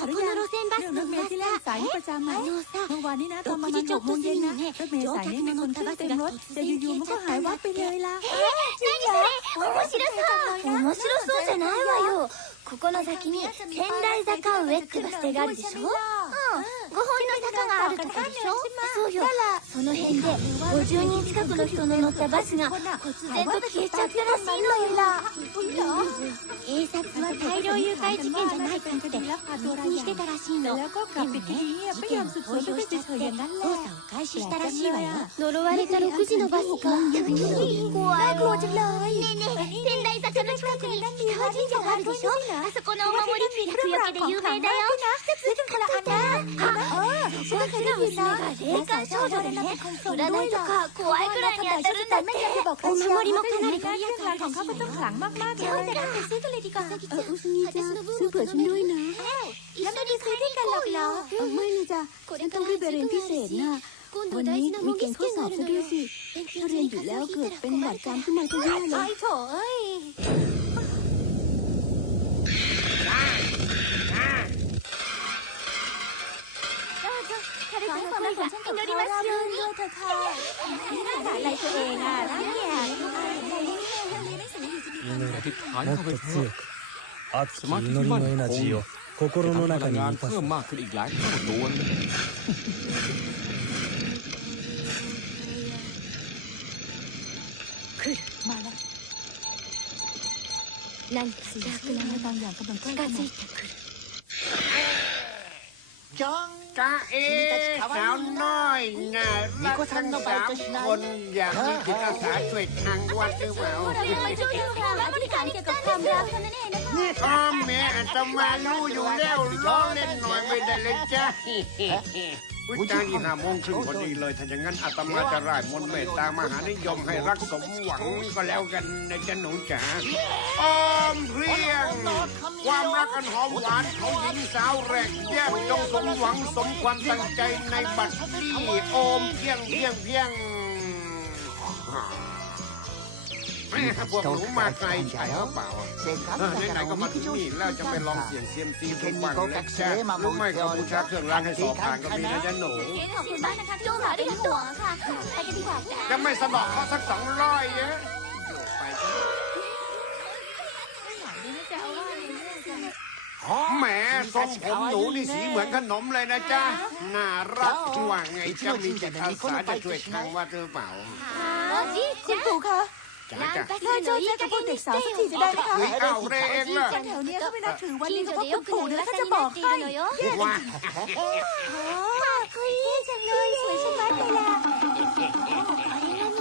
ここの路線バスの噂えあのさ6時ちょっと過ぎにね乗客の乗ったバスが突然消えちゃったんだってえ何それ面白そう面白そうじゃないわよここの先に仙台坂上ってバス停があるでしょうん5本の坂があるとこでしょそうよその辺で50人近くの人の乗ったバスが突然と消えちゃったらしいのよの。一匹事件を応用したそを開始したらしいわよ。呪われた6時のバスか怖い怖いねえねえ天台坂の近くに氷川神社があるでしょあそこのお守り厄除けで有名だよあそこでさ霊感少女でね占いとか怖いくら。いに当たるんだってお守りもかなりご利益あるしそうだ私の分も頼む เลยดีกว่าさきちゃん อุสนีจ้าซื้อเผื่อฉันด้วยนะ 一緒にซื้อด้วยกันหรอกเหรอ เออไม่เลยจ้ะฉันต้องรีบไปเรียนพิเศษนะวันนี้มีเกณฑ์ทดสอบซะด้วยสิถ้าเรียนอยู่แล้วเกิดเป็นหวัดจามขึ้นมาก็แย่เล ไอ้ ย โถเอ้ย ขอให้ความรักของฉันกับเขาราบรื่นด้วยเถอะค่ะอะไรตัวเองอ่ะนะเนี่ย อธิษฐาน もっ เข้าไป と เถอะ 強く熱き祈りのエナジーを 心の中にいたさるマラな近づいてくる。 จังกะเอสาวน้อยน่ะรักทั้งสามคนอยากมีจิตอาสาช่วยทางวัดหรือเปล่าเราวบริการเกี่ยวกับความรักเานั้นเองนะคะนี่พ่อแม่อาตมารู้อยู่แล้วล้อเล่นหน่อยไม่ได้เลยจ้ะ วิจารณ์ที่ห้าโมงครึ่งพอดีเลย ถ้าอย่างนั้นอาตมาจะร่ายมนต์เมตตามหานิยมให้รักสมหวังก็แล้วกันนะจ๊ะหนูจ๋าอ้อมเพรียง ความรักอันหอมหวานของหญิงสาวแรกแย้มจงสมหวังสมความตั้งใจในบัดนี้โอมเพียงเพียงเพียง นี่ถ้พวกหนูมาไกลใช่หรือเปล่าไหนๆก็มาที่นี่แล้วจะไปลองเสี่ยงเซียมซีทุกวันนะแค่หรือไม่ก็บูชาเครื่องรางให้สอบผ่านก็มีนะจ๊ะหนูขอบคุณมากนะคะจุ๊บหมาด้วยหัวค่ะไปกันดีกว่าจะไม่สะดอกเขาสักสองร้อยเยอะะแหมทรงผมหนูนี่สีเหมือนขนมเลยนะจ๊ะ น่ารักจ่งไงจะมีจิตภาษาจะช่วยทางว่าหรือเปล่าคุณปู่คะ จ๋าจ๋าเธอช่วยจ๊กับพวกเด็กสาวสักทีจะได้ไหมคะเฮ้ยเอาเรงล่ะแถวเนี้ยเขาไม่น่าถือวันนี้เขาก็ถูกนะเขาจะบอกให้เย้ว้าโอ้โหคุยจังเลยสวยใช่ไหมเวลา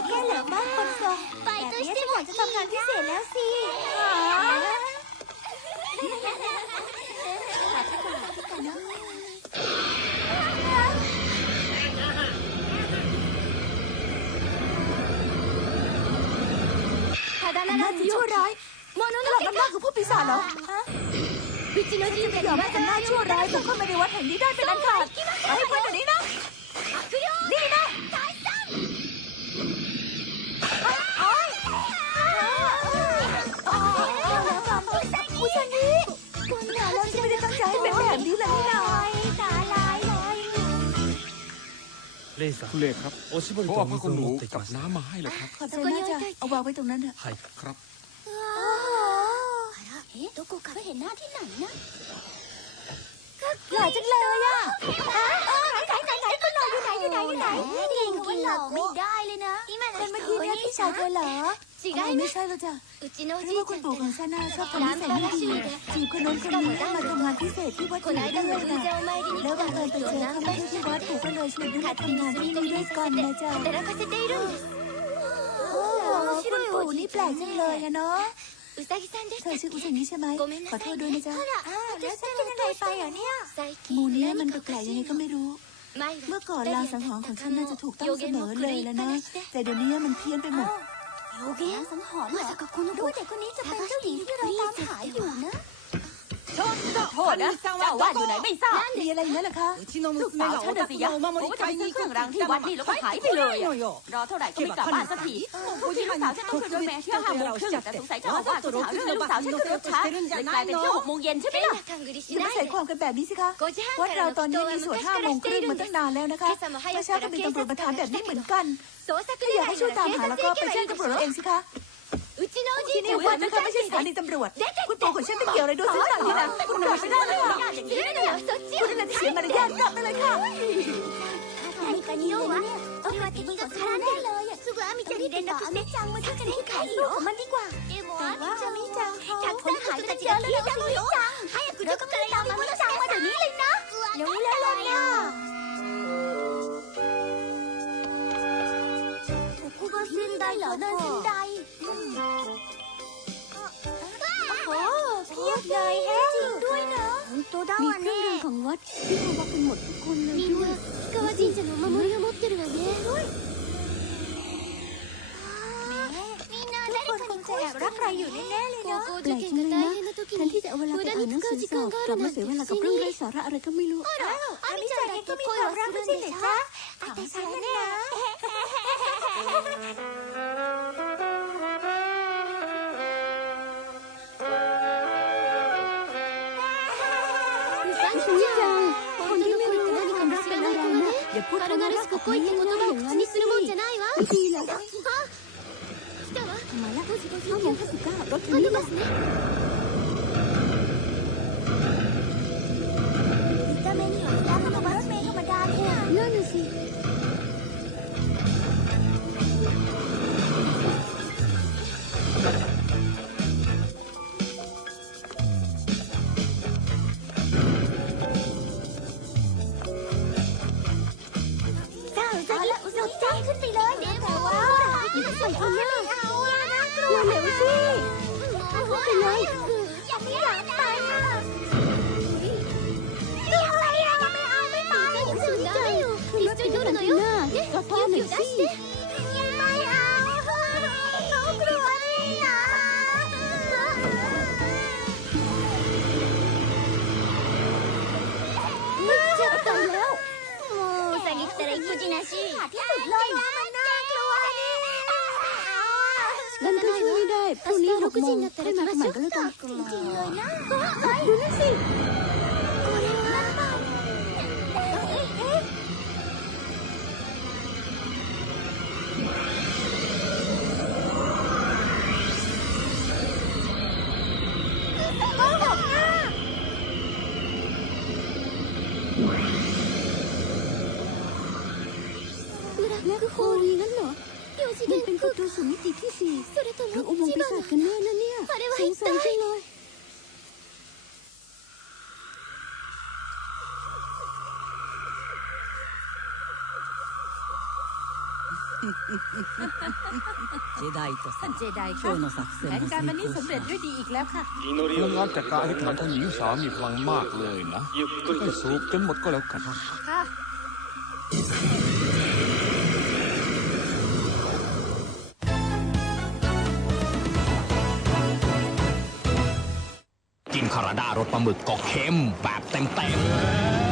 แค่เหลือบ้านคนทรงแปตัวนี้หมดจะทำงานพิเศษแล้วสิ หน้าที่ชั่วร้ายมองนั้นหลับอำนาจของพวกปีศาจเหรอฮะวิจิโนจิจะยอมให้อำนาชั่วร้ายต้องเข้ามาในวัดแห่งนี้ได้เป็นอันขาดให้พ้นเนี้นะ เล่คุณเล่ครับโอชิบุริโตะมิโซโนะกับน้ำมาให้แล้วครับขอบคุณนะจ๊ะเอาวางไว้ตรงนั้นเถอะครับเอ๊ะโตโกะเห็นหน้าที่ไหนนะหล่อจังเลยอะ อยู่ไหนอยู่ไหนยิงกี้หลอกไม่ได้เลยนะคนเมื่อกี้เนี่ยพี่ชายเธอเหรอไม่ใช่หรอกจ้ะเพราะว่าคุณปู่ของฉันน่าชอบทำนิสัยไม่ดีจีบคนนั้นคนนี้มาทำงานพิเศษที่วัดเรื่อยๆนะแล้วบังเอิญไปเจอเขาที่วัดปู่ก็เลยชวนให้ทำงานที่นี่ด้วยกันนะจ๊ะโอ้คุณปู่นี่แปลกจังเลยอะเนาะเธอชื่ออุซางิใช่ไหมขอโทษด้วยนะจ๊ะแล้วฉันเป็นอะไรไปเหรอเนี่ยมูเนี่ยมันแปลกยังไงก็ไม่รู้ เมื่อก่อนลางสังหรณ์ของฉันน่าจะถูกต้องเสมอเลยแล้วนะ แต่เดี๋ยวนี้มันเพี้ยนไปหมดโยเกะสังหรณ์เหรอกคุณดูเด็กคนนี้จะเป็นเจ้าหญิงที่เราตามหาอยู่นะ โทษนะเจ้าว่าอยู่ไหนไม่ทราบมีอะไรนั่นล่ะคะลูกสาวฉันน่ะสิยะผมก็จะไปซื้อเครื่องรางที่วัดนี่แล้วก็หายไปเลยรอเท่าไหร่ก็กลับบ้าสัทีผู้หลูกสาวฉันต้องขึ้นแม่จะหาโมงครึ่งแต่สงสัยเจ้าว่าลูกสาวเรื่องลูกสาวฉันขึ้นรถช้าเลยกลายเป็นเที่ยโมงเย็นใช่ไหมล่ะย่าไปใส่ความกันแบบนี้สิคะวัดเราตอนนี้มีสวดห้าโมงครึ่งมันตั้งนานแล้วนะคะประชาชนเป็นตำรวจมาถามแบบนี้เหมือนกันถ้าอยากให้ช่วยตามหาแล้วก็ไปแจ้งตำรวจเราเองสิคะ ちのおじ ที่ いち นี่ ゃん วั は ดนะคะไม่ใช่สถานีตำรวจ คุณปู่ของฉันไม่เกี่ยวอะไรด้วยสักหน่อยนี่นะคุณหนูไม่ได้เลยค่ะ するのよそっち คุณอะไรที่เสียมารยาทกลับไปเลยค่ะ 何か匂うわそれは敵が絡んでるすぐアミちゃんに連絡してちゃんもすぐに帰るよมันดีกว่าでもアミちゃんみちゃんたくさんの人たちが聞いたのよ早くどこから呼び戻してまでにเลยนะรู้แล้วล่ะนะここが仙台เหรอนั่นเ仙台 เพียบเลยแฮะจริงด้วยเนาะ本当だ มี わ เครื่อง ね รางของวัดที่เขาวัดกันหมดทุกคนเลย みん ด้ว ない氷川神社のお守りを持ってるわねみんな誰かに声をรักใครอยู่แน่ๆเลยเนาะ แปลกจังเลยนะแทนที่จะเอาเวลาไปอ่านหนังสือสอบกลับมาเสียเวลากับเรื่องไร้สาระอะไรก็ไม่รู้ アミちゃんだって声をするんでしょ私はね 軽々しく来いって言葉を口にするもんじゃないわ。あ来たわ。まだ5時59分ご主人だっしい。แลกโฮลีงั้นเหรอ 四次 มัน 元 เป็นประตูสู่มิติที่สี่ それと หรือ も อุโมงค์ 千 ปี 葉 ศา の จกันแน่นะเนี่ย あれは สง 一 สัยจัง 体 เจไดต่อท่นเจไดค่ะโนสักเซนแผนการวันนี้สำเร็จด้วยดีอีกแล้วค่ะเรื่องงานจักการอธิทฐานของหญิงสาวมีพลังมากเลยนะค่อยๆสูบจนหมดก็แล้วกันค่ะกินคาราดารสปลาหมึกก็เค็มแบบเต็มๆ